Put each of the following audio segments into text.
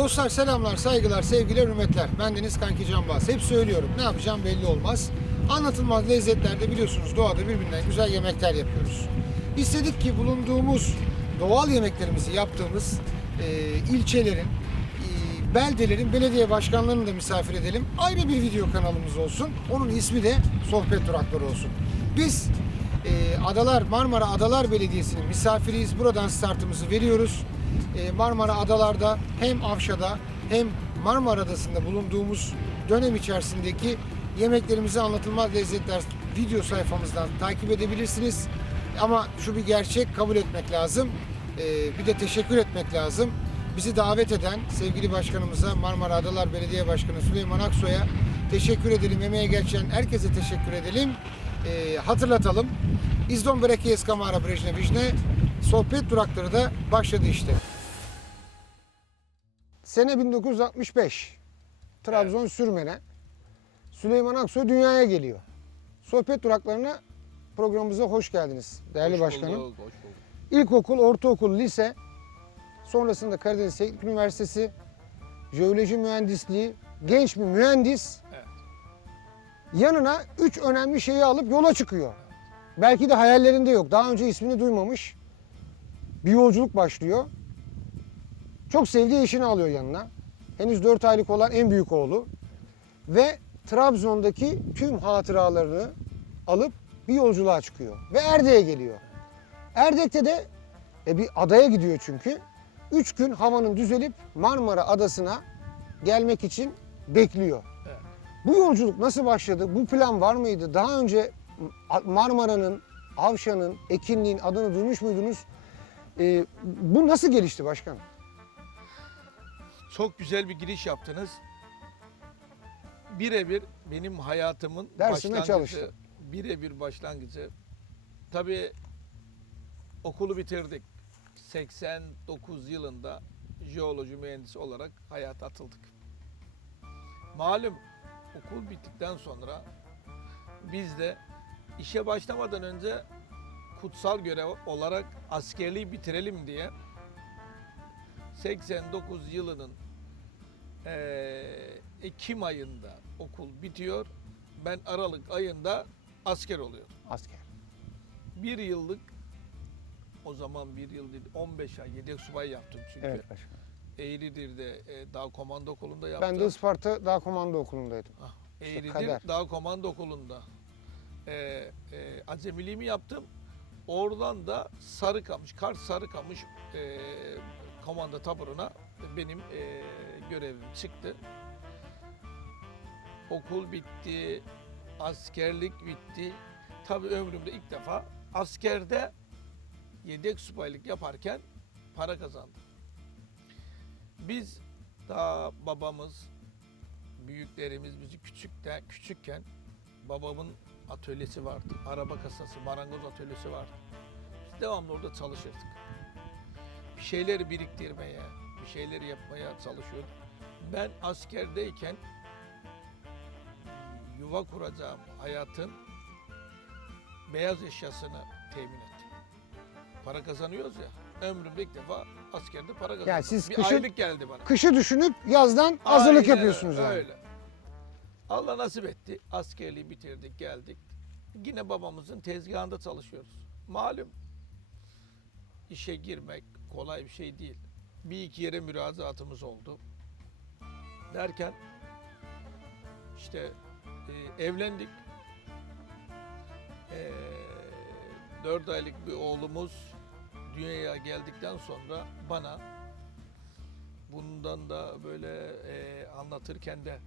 Dostlar selamlar, saygılar, sevgiler, hürmetler. Ben Deniz Kanki Canbaz. Hep söylüyorum. Ne yapacağım belli olmaz. Anlatılmaz lezzetlerde biliyorsunuz doğada birbirinden güzel yemekler yapıyoruz. İstedik ki bulunduğumuz doğal yemeklerimizi yaptığımız e, ilçelerin, e, beldelerin belediye başkanlarını da misafir edelim. Ayrı bir video kanalımız olsun. Onun ismi de Sohbet Durakları olsun. Biz e, Adalar Marmara Adalar Belediyesi'nin misafiriyiz. Buradan startımızı veriyoruz. E, Marmara Adalar'da hem Avşa'da hem Marmara Adası'nda bulunduğumuz dönem içerisindeki yemeklerimizi anlatılmaz lezzetler video sayfamızdan takip edebilirsiniz. Ama şu bir gerçek kabul etmek lazım. E, bir de teşekkür etmek lazım. Bizi davet eden sevgili başkanımıza Marmara Adalar Belediye Başkanı Süleyman Aksoy'a teşekkür edelim. Emeğe geçen herkese teşekkür edelim. E, hatırlatalım. İzdon Bereke Eskamara Brejne Vijne sohbet durakları da başladı işte. Sene 1965. Trabzon Sürmene. Süleyman Aksoy dünyaya geliyor. Sohbet duraklarına programımıza hoş geldiniz değerli Hoş başkanım. bulduk, hoş bulduk. İlkokul, ortaokul, lise, sonrasında Karadeniz Teknik Üniversitesi, jeoloji mühendisliği, genç bir mühendis. Evet. Yanına üç önemli şeyi alıp yola çıkıyor. Belki de hayallerinde yok. Daha önce ismini duymamış. Bir yolculuk başlıyor. Çok sevdiği eşini alıyor yanına. Henüz 4 aylık olan en büyük oğlu. Ve Trabzon'daki tüm hatıralarını alıp bir yolculuğa çıkıyor. Ve Erdek'e geliyor. Erdek'te de e, bir adaya gidiyor çünkü. Üç gün havanın düzelip Marmara Adası'na gelmek için bekliyor. Evet. Bu yolculuk nasıl başladı? Bu plan var mıydı? Daha önce Marmara'nın, Avşa'nın, Ekinli'nin adını duymuş muydunuz? E, bu nasıl gelişti başkanım? Çok güzel bir giriş yaptınız. Birebir benim hayatımın Dersime başlangıcı, birebir başlangıcı. Tabii okulu bitirdik. 89 yılında jeoloji mühendisi olarak hayata atıldık. Malum okul bittikten sonra biz de işe başlamadan önce kutsal görev olarak askerliği bitirelim diye 89 yılının eee, Ekim ayında okul bitiyor. Ben Aralık ayında asker oluyorum. Asker. Bir yıllık o zaman bir yıl değil 15 ay yedek subay yaptım çünkü. Evet başkanım. Eğridir'de e, dağ komando okulunda yaptım. Ben de Isparta Dağ Komando Okulu'ndaydım. Ah, İşte Eğridir kader. Dağ Komando Okulu'nda e, e, acemiliğimi yaptım. Oradan da Sarıkamış, Kars Sarıkamış e, komando taburuna benim e, görevim çıktı. Okul bitti, askerlik bitti. Tabii ömrümde ilk defa askerde yedek subaylık yaparken para kazandım. Biz daha babamız, büyüklerimiz bizi küçükten küçükken babamın atölyesi vardı. Araba kasası, marangoz atölyesi vardı. Biz devamlı orada çalışırdık. Bir şeyleri biriktirmeye, bir şeyleri yapmaya çalışıyorduk. Ben askerdeyken yuva kuracağım hayatın beyaz eşyasını temin ettim. Para kazanıyoruz ya. Ömrümde ilk defa askerde para kazandım. siz bir kışın- aylık geldi bana. Kışı düşünüp yazdan hazırlık Aynen yapıyorsunuz yani. Öyle. Allah nasip etti. Askerliği bitirdik, geldik. Yine babamızın tezgahında çalışıyoruz. Malum işe girmek kolay bir şey değil. Bir iki yere müracaatımız oldu. Derken işte e, evlendik. E, dört aylık bir oğlumuz dünyaya geldikten sonra bana bundan da böyle e, anlatırken de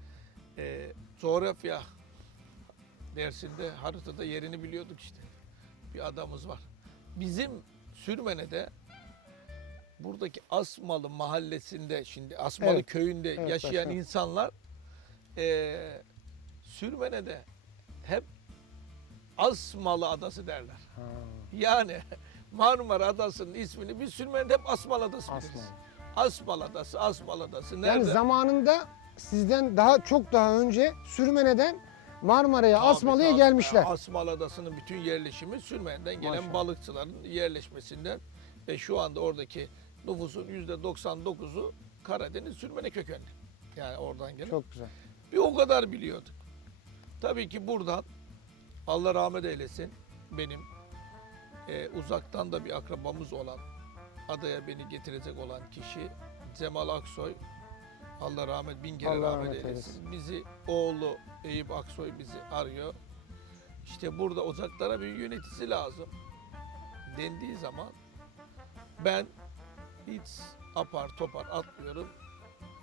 e, coğrafya dersinde haritada yerini biliyorduk işte. Bir adamız var. Bizim Sürmene'de buradaki Asmalı mahallesinde şimdi Asmalı Evet. köyünde Evet, yaşayan başkanım. insanlar e, Sürmene'de hep Asmalı Adası derler. Ha, Yani Marmara Adası'nın ismini biz Sürmene'de hep Asmalı Adası biliriz. Asmalı. Asmalı Adası, Asmalı Adası. Nerede? Yani zamanında sizden daha çok daha önce Sürmene'den Marmara'ya, Tabii, Asmalı'ya tabii. gelmişler. Asmalı Adası'nın bütün yerleşimi Sürmen'den gelen Maşallah. balıkçıların yerleşmesinden ve şu anda oradaki nüfusun yüzde 99'u Karadeniz sürmene kökenli. Yani oradan gelen. Çok güzel. Bir o kadar biliyorduk. Tabii ki buradan Allah rahmet eylesin benim e, uzaktan da bir akrabamız olan adaya beni getirecek olan kişi Cemal Aksoy. Allah rahmet bin kere Allah rahmet, rahmet eylesin. Bizi oğlu Eyüp Aksoy bizi arıyor. İşte burada ocaklara bir yöneticisi lazım dendiği zaman ben hiç apar topar atmıyorum.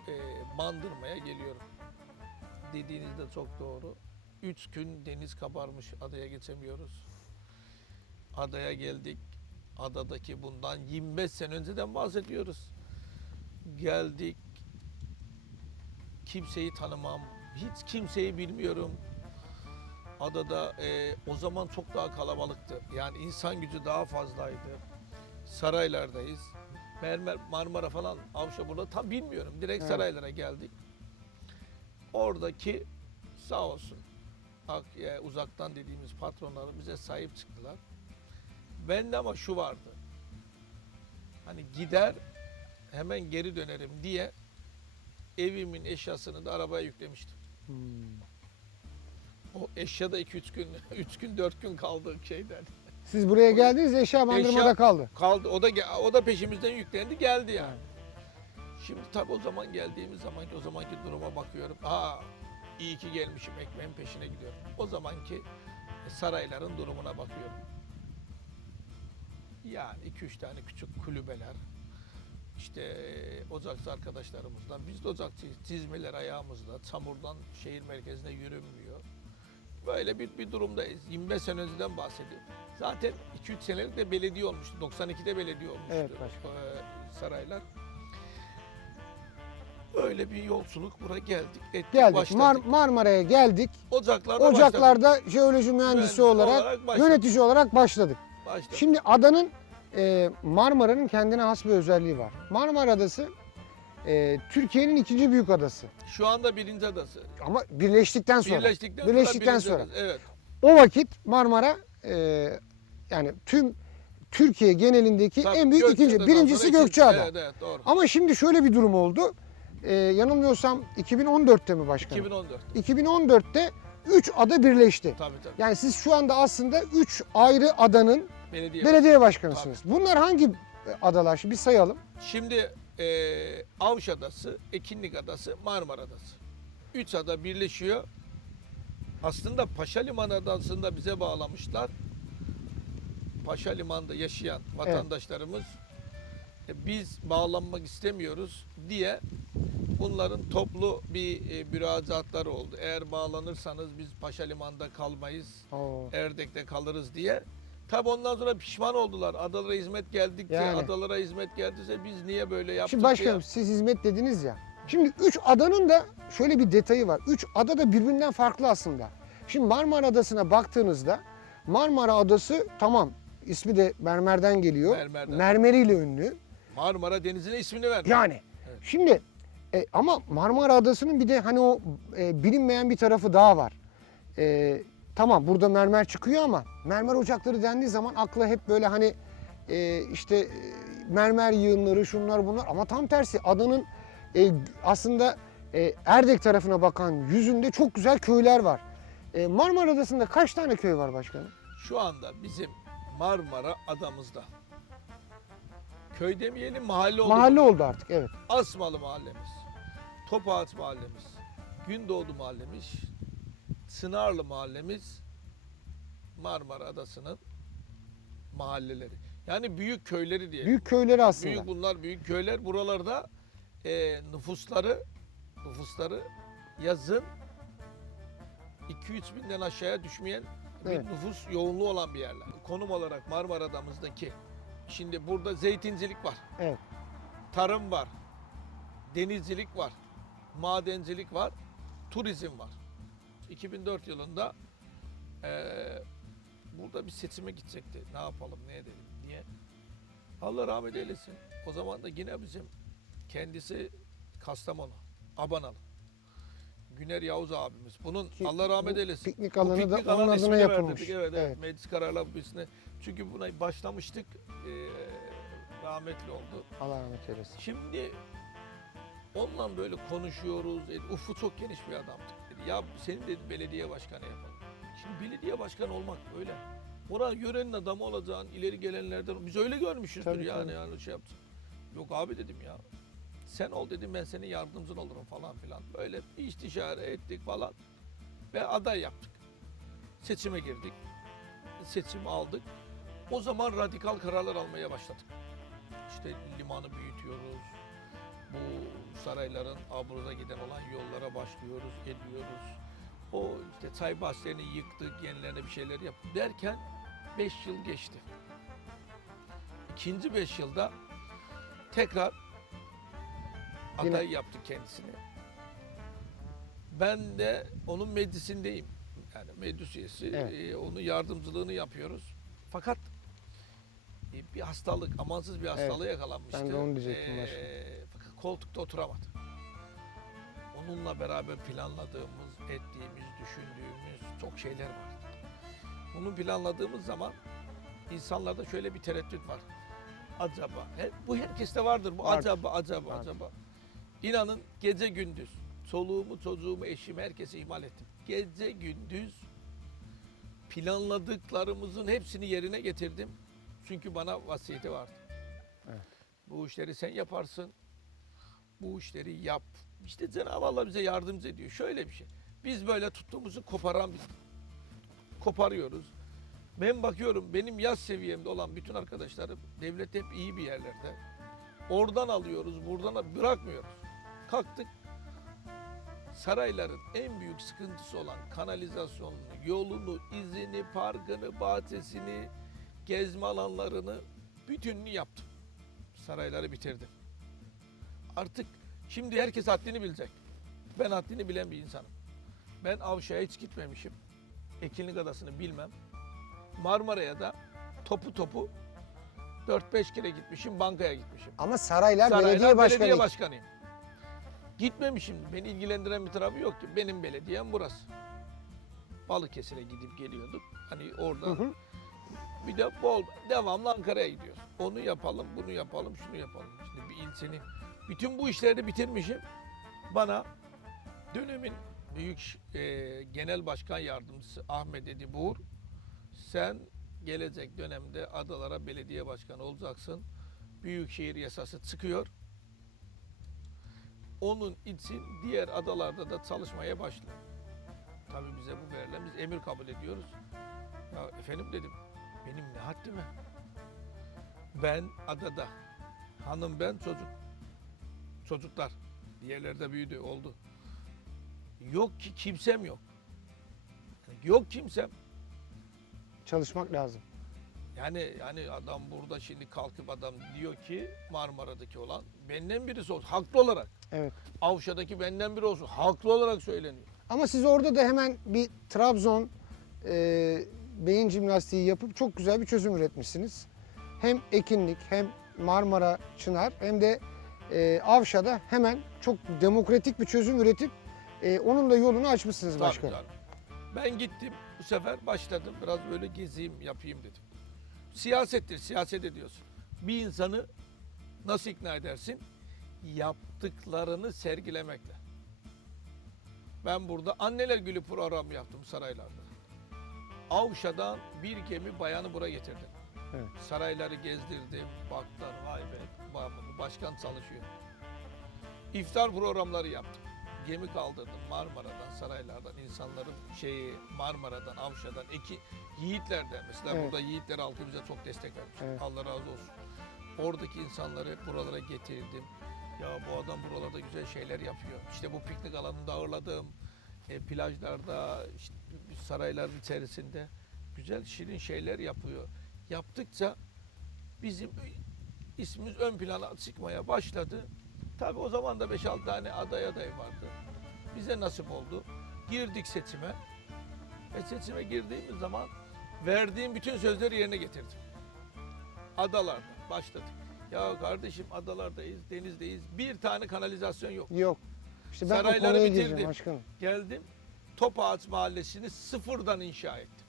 E, bandırmaya geliyorum dediğiniz de çok doğru. Üç gün deniz kabarmış adaya geçemiyoruz. Adaya geldik. Adadaki bundan 25 sene önceden bahsediyoruz. Geldik. Kimseyi tanımam. Hiç kimseyi bilmiyorum. Adada e, o zaman çok daha kalabalıktı. Yani insan gücü daha fazlaydı. Saraylardayız. Mermer, Marmara falan, Avşa burada tam bilmiyorum. Direkt Evet. saraylara geldik. Oradaki sağ olsun e, uzaktan dediğimiz patronları bize sahip çıktılar. Bende ama şu vardı. Hani gider hemen geri dönerim diye evimin eşyasını da arabaya yüklemiştim. Hmm. O eşya da 2-3 gün, 3 gün 4 gün kaldı şeyden. Siz buraya geldiniz eşya bandırmada Eşya- kaldı. Kaldı. O da o da peşimizden yüklendi geldi yani. Şimdi tabii o zaman geldiğimiz zamanki o zamanki duruma bakıyorum. Aa iyi ki gelmişim ekmeğin peşine gidiyorum. O zamanki sarayların durumuna bakıyorum. Yani iki üç tane küçük kulübeler. İşte ocakçı arkadaşlarımızdan. Biz de ocakçıyız. Çizmeler ayağımızda. Çamurdan şehir merkezine yürünmüyor. Böyle bir, bir durumdayız. 25 sene önceden bahsediyorum. Zaten 2-3 senelik de belediye olmuştu. 92'de belediye olmuştu. Evet, başkanım. Ee, saraylar. Öyle bir yolculuk buraya geldik. Ettik, Geldik. başladık. Mar- Marmara'ya geldik. Ocaklarda başladık. Ocaklarda jeoloji mühendisi Mühendisi olarak, olarak başladık. yönetici olarak başladık. Başladık. Şimdi adanın e, Marmara'nın kendine has bir özelliği var. Marmara Adası e, Türkiye'nin ikinci büyük adası. Şu anda birinci adası. Ama birleştikten sonra. Birleştikten, Birleştikten sonra. sonra. adası. Evet. O vakit Marmara e, yani tüm Türkiye genelindeki Tabii, en büyük Gökçeada'dan ikinci. Birincisi ikinci- Gökçeada. Evet evet doğru. Ama şimdi şöyle bir durum oldu. E, yanılmıyorsam 2014'te mi başkanım? 2014. 2014'te 3 ada birleşti. Tabii tabii. Yani siz şu anda aslında 3 ayrı adanın Belediye. belediye başkanısınız. Bunlar hangi e, adalar? Şimdi bir sayalım. Şimdi e, Avş Adası, Ekinlik Adası, Marmara Adası. Üç ada birleşiyor. Aslında Paşa Liman Adası'nda bize bağlamışlar. Paşa Liman'da yaşayan vatandaşlarımız e, biz bağlanmak istemiyoruz diye bunların toplu bir e, müracaatları oldu. Eğer bağlanırsanız biz Paşa Liman'da kalmayız, Oo. Erdek'te kalırız diye. Tabi ondan sonra pişman oldular. Adalara hizmet geldikçe, Yani. adalara hizmet geldiyse biz niye böyle yaptık Şimdi başkanım siz hizmet dediniz ya. Şimdi 3 adanın da şöyle bir detayı var. 3 ada da birbirinden farklı aslında. Şimdi Marmara Adası'na baktığınızda Marmara Adası tamam ismi de mermerden geliyor. Mermerden. Mermeriyle ünlü. diye. Marmara Denizi'ne ismini verdi. Yani şimdi e, ama Marmara Adası'nın bir de hani o e, bilinmeyen bir tarafı daha var. E, tamam burada mermer çıkıyor ama mermer ocakları dendiği zaman akla hep böyle hani e, işte e, mermer yığınları şunlar bunlar ama tam tersi adanın e, aslında e, Erdek tarafına bakan yüzünde çok güzel köyler var. E, Marmara Adası'nda kaç tane köy var başkanım? Şu anda bizim Marmara adamızda. Köy demeyelim mahalle oldu. Mahalle oldu artık evet. Asmalı mahallemiz, Topağaç mahallemiz, Gündoğdu mahallemiz, Sınarlı mahallemiz Marmara Adası'nın mahalleleri. Yani büyük köyleri diye. Büyük köyleri aslında. Büyük bunlar büyük köyler. Buralarda e, nüfusları nüfusları yazın 2-3 binden aşağıya düşmeyen bir Evet. nüfus yoğunluğu olan bir yerler. Konum olarak Marmara'damızdaki şimdi burada zeytincilik var. Evet. Tarım var. Denizcilik var. Madencilik var. Turizm var. 2004 yılında eee, burada bir seçime gidecekti. Ne yapalım, ne edelim diye. Allah rahmet eylesin. O zaman da yine bizim kendisi Kastamonu, Abanalı. Güner Yavuz abimiz. Bunun Ki Allah rahmet eylesin. Piknik alanı da piknik onun alanı adına yapılmış. verdirdik. Evet, evet. Evet. Meclis kararla birisine. Çünkü buna başlamıştık. eee, rahmetli oldu. Allah rahmet eylesin. Şimdi Onunla böyle konuşuyoruz. E, Ufku çok geniş bir adamdı. Ya senin dedi belediye başkanı yapalım. Şimdi belediye başkanı olmak öyle. Oraya yörenin adamı olacaksın, ileri gelenlerden. Biz öyle görmüşüzdür Tabii, yani, tabii. yani şey yaptık. Yok abi dedim ya. Sen ol dedim ben senin yardımcın olurum falan filan. Böyle istişare ettik falan. Ve aday yaptık. Seçime girdik. Seçimi aldık. O zaman radikal kararlar almaya başladık. İşte limanı büyütüyoruz. Bu sarayların Abruz'a giden olan yollara başlıyoruz, ediyoruz. O işte çay bahçelerini yıktık, yenilerine bir şeyler yaptık derken 5 yıl geçti. İkinci 5 yılda tekrar Yine- aday yaptık kendisini. Ben de onun meclisindeyim. Yani meclis üyesi. Evet. Ee, onun yardımcılığını yapıyoruz. Fakat e, bir hastalık, amansız bir hastalığa yakalanmıştı. Ben de onu diyecektim Ee, koltukta oturamadı. Onunla beraber planladığımız, ettiğimiz, düşündüğümüz çok şeyler var. Bunu planladığımız zaman insanlarda şöyle bir tereddüt var. Acaba, bu herkeste vardır bu Vardır. acaba, acaba, Vardır. acaba. İnanın gece gündüz, çoluğumu, çocuğumu, eşimi, herkesi ihmal ettim. Gece gündüz planladıklarımızın hepsini yerine getirdim. Çünkü bana vasiyeti vardı. Evet. Bu işleri sen yaparsın. Bu işleri yap. İşte Cenab-ı Allah bize yardımcı ediyor. Şöyle bir şey. Biz böyle tuttuğumuzu koparan biz koparıyoruz. Ben bakıyorum benim yaz seviyemde olan bütün arkadaşlarım devlet hep iyi bir yerlerde. Oradan alıyoruz, buradan bırakmıyoruz. Kalktık. Sarayların en büyük sıkıntısı olan kanalizasyonunu, yolunu, izini, parkını, bahçesini, gezme alanlarını bütününü yaptım. Sarayları bitirdim. Artık şimdi herkes haddini bilecek. Ben haddini bilen bir insanım. Ben Avşa'ya hiç gitmemişim. Ekinlik Adası'nı bilmem. Marmara'ya da topu topu 4-5 kere gitmişim, bankaya gitmişim. Ama saraylar, Saraylar belediye başkanı. belediye başkanıyım. Gitmemişim. Beni ilgilendiren bir tarafı yok ki. Benim belediyem burası. Balıkesir'e gidip geliyorduk. Hani orada Hı hı. bir de bol devamlı Ankara'ya gidiyoruz. Onu yapalım, bunu yapalım, şunu yapalım. Şimdi bir ilçenin bütün bu işleri bitirmişim. Bana dönemin büyük e, genel başkan yardımcısı Ahmet Edibur sen gelecek dönemde adalara belediye başkanı olacaksın. Büyükşehir yasası çıkıyor. Onun için diğer adalarda da çalışmaya başla. Tabii bize bu verilen biz emir kabul ediyoruz. Ya efendim dedim benim ne haddime? Ben adada. Hanım ben çocuk. Çocuklar. Diğerlerde büyüdü oldu. Yok ki kimsem yok. Yok kimsem. Çalışmak lazım. Yani yani adam burada şimdi kalkıp adam diyor ki Marmara'daki olan benden birisi olsun. Haklı olarak. Evet. Avşa'daki benden biri olsun. Haklı olarak söyleniyor. Ama siz orada da hemen bir Trabzon e, beyin jimnastiği yapıp çok güzel bir çözüm üretmişsiniz. Hem Ekinlik hem Marmara Çınar hem de e, Avşa'da hemen çok demokratik bir çözüm üretip e, onun da yolunu açmışsınız Tabii, başkanım. tabii. Ben gittim bu sefer başladım biraz böyle gezeyim yapayım dedim. Siyasettir siyaset ediyorsun. Bir insanı nasıl ikna edersin? Yaptıklarını sergilemekle. Ben burada anneler günü programı yaptım saraylarda. Avşa'dan bir gemi bayanı buraya getirdim. Evet. Sarayları gezdirdim, baktılar vay be başkan çalışıyor. İftar programları yaptım. Gemi kaldırdım Marmara'dan, saraylardan, insanların şeyi Marmara'dan, Avşa'dan, eki Yiğitler'den. Mesela Evet. burada Yiğitler halkı bize çok destek vermiş. Evet. Allah razı olsun. Oradaki insanları buralara getirdim. Ya bu adam buralarda güzel şeyler yapıyor. İşte bu piknik alanında ağırladım. E, plajlarda, işte sarayların içerisinde güzel şirin şeyler yapıyor. Yaptıkça bizim ismimiz ön plana çıkmaya başladı. Tabii o zaman da 5-6 tane aday aday vardı. Bize nasip oldu. Girdik seçime. Ve seçime girdiğimiz zaman verdiğim bütün sözleri yerine getirdim. Adalarda başladık. Ya kardeşim adalardayız, denizdeyiz. Bir tane kanalizasyon yok. Yok. İşte ben Sarayları bitirdim. başkanım. Geldim. Topağaç Mahallesi'ni sıfırdan inşa ettim.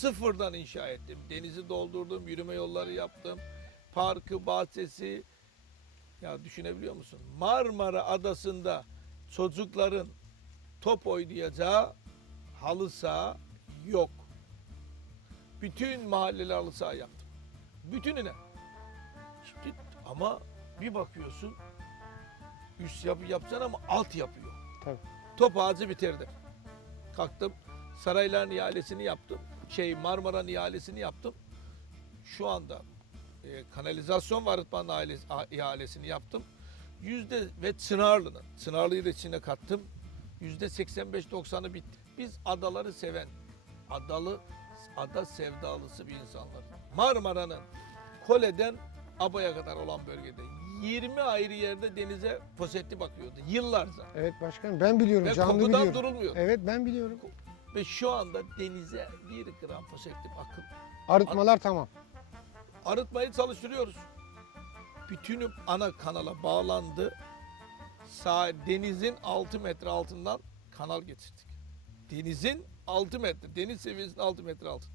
Sıfırdan inşa ettim. Denizi doldurdum, yürüme yolları yaptım. Parkı, bahçesi, Ya düşünebiliyor musun? Marmara Adası'nda çocukların top oynayacağı halı saha yok. Bütün mahalleler halı saha yaptım. Bütününe. Şimdi ama bir bakıyorsun üst yapı yapacaksın ama alt yapıyor. Tabii. Top ağacı bitirdim. Kalktım sarayların ihalesini yaptım. Şey Marmara'nın ihalesini yaptım. Şu anda e, kanalizasyon ve arıtmanın ailesi- a- ihalesini yaptım. Yüzde ve Çınarlı'nın, Çınarlı'yı da içine kattım. Yüzde 85-90'ı bitti. Biz adaları seven, adalı, ada sevdalısı bir insanlar. Marmara'nın Kole'den Aba'ya kadar olan bölgede 20 ayrı yerde denize posetli bakıyordu yıllarca. Evet başkanım ben biliyorum Ve canlı kokudan biliyorum. durulmuyor. Evet ben biliyorum. Ve şu anda denize bir gram posetli bakın. Arıtmalar tamam. Arıtmayı çalıştırıyoruz. Bütünüm ana kanala bağlandı. Sağ, denizin 6 metre altından kanal getirdik. Denizin 6 metre, deniz seviyesinin 6 metre altı.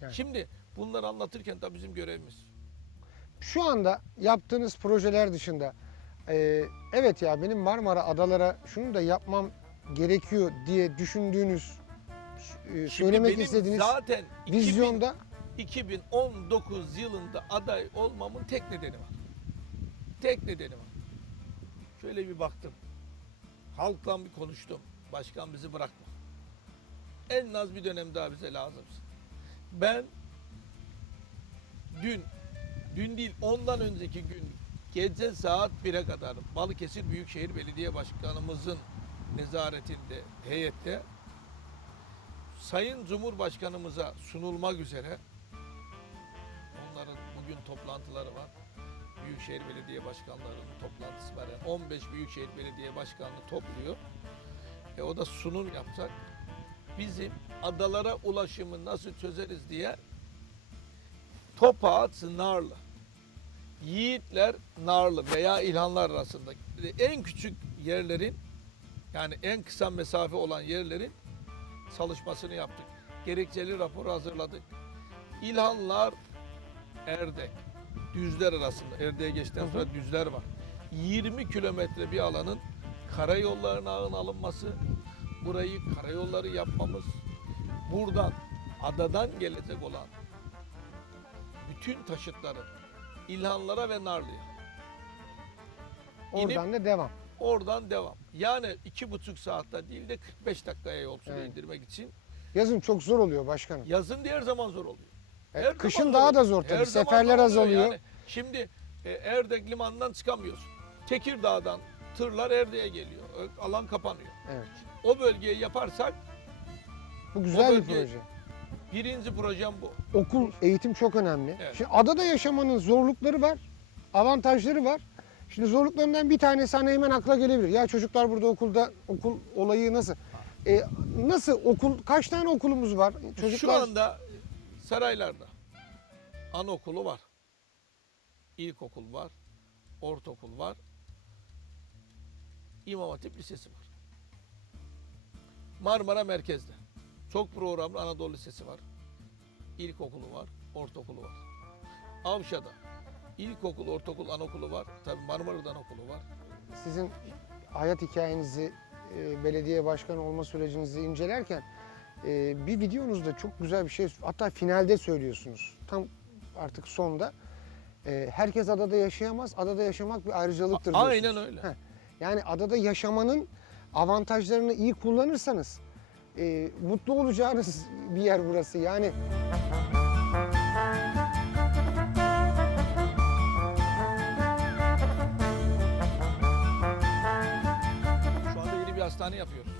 Yani. Şimdi bunları anlatırken tabii bizim görevimiz. Şu anda yaptığınız projeler dışında e, evet ya benim Marmara adalara şunu da yapmam gerekiyor diye düşündüğünüz e, Şimdi söylemek benim istediğiniz zaten 2000 vizyonda 2019 yılında aday olmamın tek nedeni var. Tek nedeni var. Şöyle bir baktım. Halkla bir konuştum. Başkan bizi bırakma. En az bir dönem daha bize lazımsın. Ben dün, dün değil ondan önceki gün gece saat 1'e kadar Balıkesir Büyükşehir Belediye Başkanımızın nezaretinde, heyette Sayın Cumhurbaşkanımıza sunulmak üzere onların bugün toplantıları var. Büyükşehir Belediye Başkanlarının toplantısı var. Yani 15 Büyükşehir Belediye Başkanlığı topluyor. E o da sunum yapacak. Bizim adalara ulaşımı nasıl çözeriz diye Topağı Narlı, Yiğitler Narlı veya İlhanlar arasında en küçük yerlerin yani en kısa mesafe olan yerlerin çalışmasını yaptık. Gerekçeli raporu hazırladık. İlhanlar Erdek, düzler arasında, Erdek'e geçtikten sonra düzler var. 20 kilometre bir alanın karayollarına ağın alınması, burayı karayolları yapmamız, buradan adadan gelecek olan bütün taşıtların İlhanlara ve Narlı'ya oradan da devam. oradan devam. Yani iki buçuk saatte değil de 45 dakikaya yol süre Evet. indirmek için Yazın çok zor oluyor başkanım. Yazın diğer zaman zor oluyor. Evet, Her kışın daha zor da oluyor. zor tabii. Her Seferler zor azalıyor. Yani şimdi e, Erdek limanından çıkamıyorsun. Tekirdağ'dan tırlar Erdek'e geliyor. Alan kapanıyor. Evet. O bölgeyi yaparsak Bu güzel bir bölge- proje. birinci projem bu. Okul, eğitim çok önemli. Evet. Şimdi adada yaşamanın zorlukları var, avantajları var. Şimdi zorluklarından bir tanesi hani hemen akla gelebilir. Ya çocuklar burada okulda okul olayı nasıl? E, nasıl okul kaç tane okulumuz var? Çocuklar Şu anda saraylarda anaokulu var. İlkokul var. Ortaokul var. İmam Hatip Lisesi var. Marmara merkezde. Çok programlı Anadolu Lisesi var. İlkokulu var, ortaokulu var. Avşa'da ilkokul, ortaokul, anaokulu var. Tabii Marmara'da anaokulu var. sizin hayat hikayenizi, e, belediye başkanı olma sürecinizi incelerken e, bir videonuzda çok güzel bir şey, hatta finalde söylüyorsunuz. Tam artık sonda. E, herkes adada yaşayamaz, adada yaşamak bir ayrıcalıktır diyorsunuz. aynen öyle. Heh. Yani adada yaşamanın avantajlarını iyi kullanırsanız mutlu olacağınız bir yer burası. Yani hastane yapıyoruz.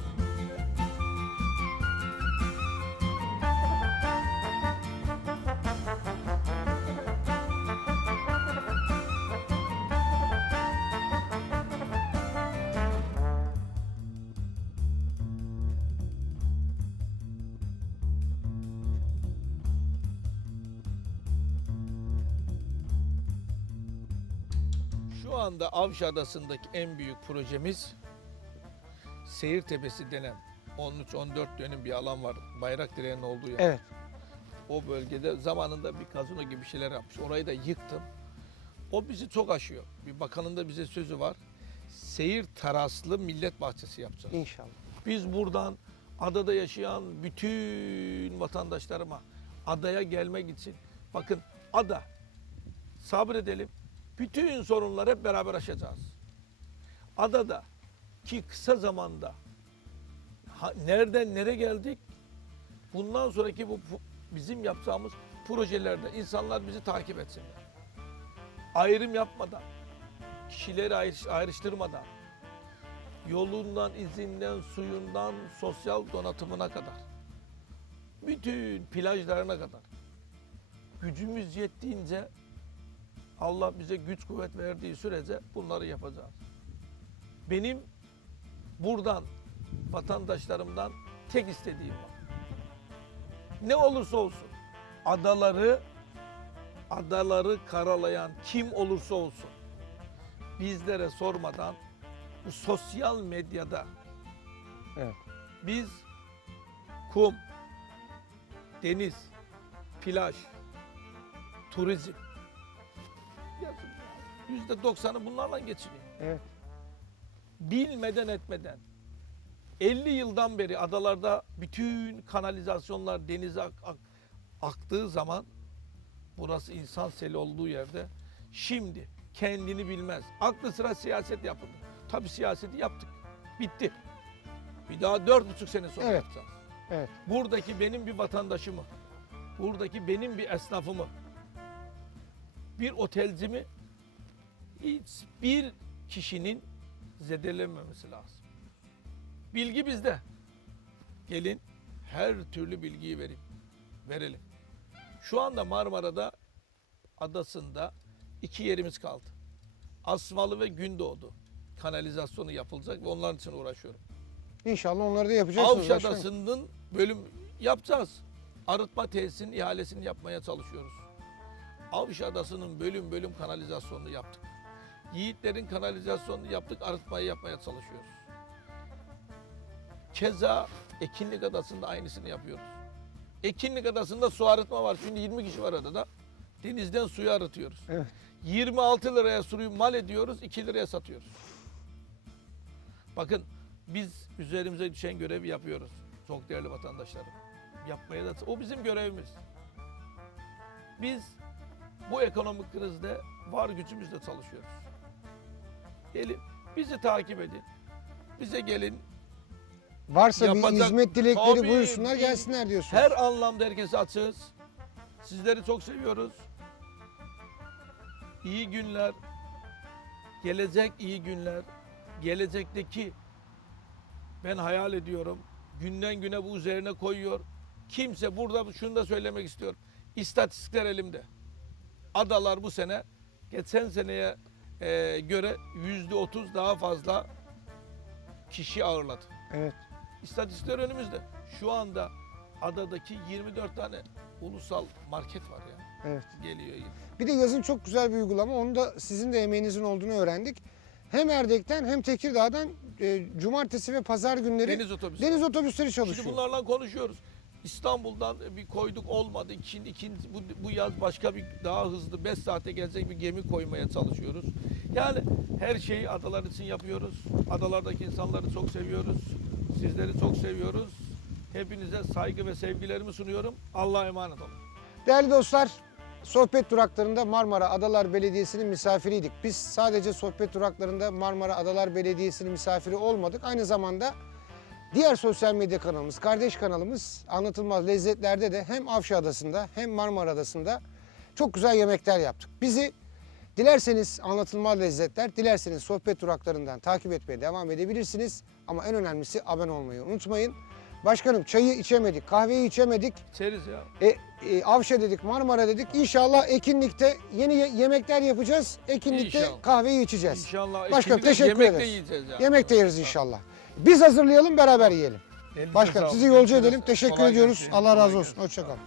Şu anda Avşa Adası'ndaki en büyük projemiz Seyir Tepesi denen 13-14 dönüm bir alan var. Bayrak direğinin olduğu yer. evet. O bölgede zamanında bir kazino gibi şeyler yapmış. Orayı da yıktım. O bizi çok aşıyor. Bir bakanın da bize sözü var. Seyir teraslı millet bahçesi yapacağız. İnşallah. Biz buradan adada yaşayan bütün vatandaşlarıma adaya gelmek için bakın ada sabredelim. Bütün sorunları hep beraber aşacağız. Adada ki kısa zamanda ha- nereden nereye geldik? Bundan sonraki bu bizim yapacağımız projelerde insanlar bizi takip etsinler. Ayrım yapmadan, kişileri ayrış- ayrıştırmadan, yolundan, izinden, suyundan, sosyal donatımına kadar. Bütün plajlarına kadar. Gücümüz yettiğince Allah bize güç kuvvet verdiği sürece bunları yapacağız. Benim buradan vatandaşlarımdan tek istediğim var. Ne olursa olsun adaları adaları karalayan kim olursa olsun bizlere sormadan bu sosyal medyada Evet. biz kum, deniz, plaj, turizm yüzde doksanı bunlarla geçiniyor. Evet. Bilmeden etmeden 50 yıldan beri adalarda bütün kanalizasyonlar denize ak- ak- aktığı zaman burası insan seli olduğu yerde şimdi kendini bilmez. Aklı sıra siyaset yapıldı. Tabii siyaseti yaptık. Bitti. Bir daha dört buçuk sene sonra Evet. yapacağız. Evet. Buradaki benim bir vatandaşımı, buradaki benim bir esnafımı, bir otelcimi hiçbir kişinin zedelenmemesi lazım. Bilgi bizde. Gelin her türlü bilgiyi verin. Verelim. Şu anda Marmara'da adasında iki yerimiz kaldı. Asmalı ve Gündoğdu kanalizasyonu yapılacak ve onların için uğraşıyorum. İnşallah onları da yapacaksınız. Avş başkanım. Adası'nın bölüm yapacağız. Arıtma tesisinin ihalesini yapmaya çalışıyoruz. Avş Adası'nın bölüm bölüm kanalizasyonunu yaptık. Yiğitlerin kanalizasyonunu yaptık, arıtmayı yapmaya çalışıyoruz. Keza Ekinlik Adası'nda aynısını yapıyoruz. Ekinlik Adası'nda su arıtma var. Şimdi 20 kişi var adada. Denizden suyu arıtıyoruz. Evet. 26 liraya suyu mal ediyoruz, 2 liraya satıyoruz. Bakın biz üzerimize düşen görevi yapıyoruz. Çok değerli vatandaşlarım. Yapmaya da o bizim görevimiz. Biz bu ekonomik krizde var gücümüzle çalışıyoruz. Gelin bizi takip edin. Bize gelin. Varsa bir Yapacak- hizmet dilekleri Tabii, buyursunlar biz- gelsinler diyorsunuz. Her anlamda herkese açığız. Sizleri çok seviyoruz. İyi günler. Gelecek iyi günler. Gelecekteki ben hayal ediyorum. Günden güne bu üzerine koyuyor. Kimse burada şunu da söylemek istiyorum. İstatistikler elimde. Adalar bu sene geçen seneye e, göre yüzde otuz daha fazla kişi ağırladı. Evet. İstatistikler önümüzde. Şu anda adadaki 24 tane ulusal market var ya. Evet. Geliyor. Bir de yazın çok güzel bir uygulama. Onu da sizin de emeğinizin olduğunu öğrendik. Hem Erdek'ten hem Tekirdağ'dan e, cumartesi ve pazar günleri Deniz otobüsü. deniz otobüsleri çalışıyor. Şimdi bunlarla konuşuyoruz. İstanbul'dan bir koyduk olmadı. Şimdi ikinci, bu, bu yaz başka bir daha hızlı 5 saate gelecek bir gemi koymaya çalışıyoruz. Yani her şeyi adalar için yapıyoruz. Adalardaki insanları çok seviyoruz. Sizleri çok seviyoruz. Hepinize saygı ve sevgilerimi sunuyorum. Allah'a emanet olun. Değerli dostlar, sohbet duraklarında Marmara Adalar Belediyesi'nin misafiriydik. Biz sadece sohbet duraklarında Marmara Adalar Belediyesi'nin misafiri olmadık. Aynı zamanda diğer sosyal medya kanalımız, kardeş kanalımız Anlatılmaz Lezzetler'de de hem Avşa Adası'nda hem Marmara Adası'nda çok güzel yemekler yaptık. Bizi dilerseniz Anlatılmaz Lezzetler, dilerseniz sohbet duraklarından takip etmeye devam edebilirsiniz. Ama en önemlisi abone olmayı unutmayın. Başkanım çayı içemedik, kahveyi içemedik. İçeriz ya. E, e, Avşa dedik, Marmara dedik. İnşallah Ekinlik'te yeni ye- yemekler yapacağız. Ekinlik'te İnşallah. kahveyi içeceğiz. İnşallah. Başkanım ikimiz de teşekkür yemek de ederiz. yiyeceğiz ya. Yemek de yeriz inşallah. Biz hazırlayalım, beraber yiyelim. Başkanım sizi yolcu edelim. Teşekkür ediyoruz. Allah razı olsun. Hoşçakalın.